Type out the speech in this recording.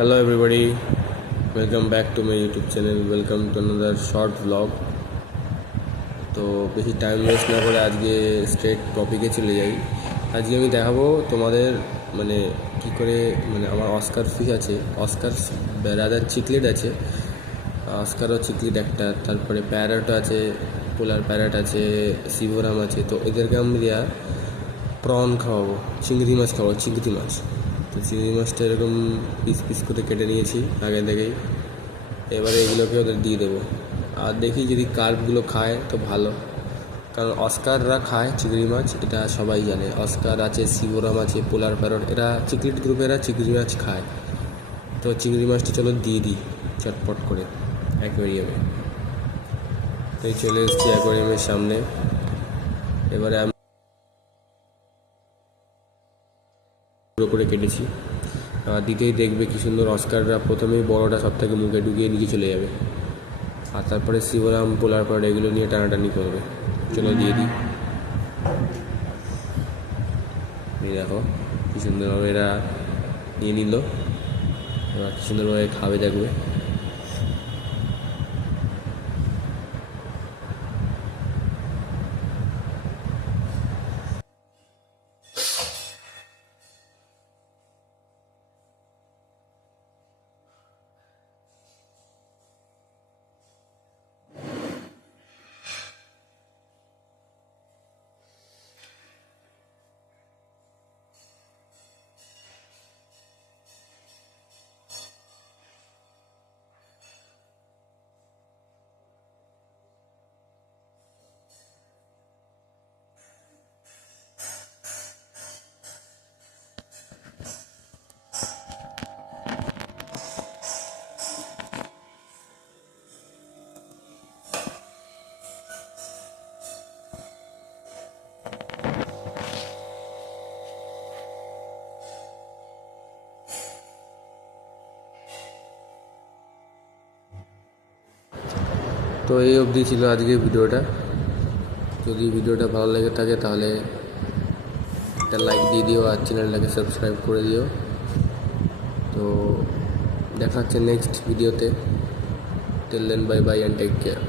Hello everybody, welcome back to my YouTube channel. Welcome to another short vlog. তো বেশি time waste না করে আজকে স্ট্রেট টপিকে চলে যাই। আজকে আমি দেখাবো তোমাদের মানে কি করে মানে আমার অস্কার ফিশ আছে, অস্কার রাদার চিকলেট আছে, অস্কারও চিকলেট একটা, তারপরে প্যারট আছে, পোলার প্যারট আছে, সিভোরাম আছে। তো এদেরকে আমরা প্রন খাওয়াবো, চিংড়ি মাছ খাওয়াবো, চিংড়ি মাছ। তো চিংড়ি মাছটা এরকম পিস পিস করে কেটে নিয়েছি আগে থেকেই। এবারে এগুলোকে ওদের দিয়ে দেবো, আর দেখি যদি কার্পগুলো খায় তো ভালো, কারণ অস্কাররা খায় চিংড়ি মাছ, এটা সবাই জানে। অস্কার আছে, সিভোরাম আছে, পোলার প্যারট, এরা চিকলেট গ্রুপেরা চিংড়ি মাছ খায়। তো চিংড়ি মাছটা চলো দিয়ে দিই চটপট করে অ্যাকোয়ারিয়ামে। এই চলে এসেছি অ্যাকোয়ারিয়ামের সামনে। এবারে আমি করে কেটেছি, দিতেই দেখবে কি সুন্দর অস্কাররা প্রথমেই বড়টা সব থেকে মুখে ঢুকিয়ে নিচে চলে যাবে, আর তারপরে সিভোরাম, পোলার প্যারট এগুলো নিয়ে টানাটানি করবে। চলো দিয়ে দিই। এই দেখো কি সুন্দরভাবে এরা নিয়ে নিল, এবার কি সুন্দরভাবে খাবে দেখবে। তো এই অবধি ছিল আজকের ভিডিওটা। যদি ভিডিওটা ভালো লেগে থাকে তাহলে একটা লাইক দিয়ে দিও, আর চ্যানেলটাকে সাবস্ক্রাইব করে দিও। তো দেখা হচ্ছে নেক্সট ভিডিওতে। Till then bye bye and take care.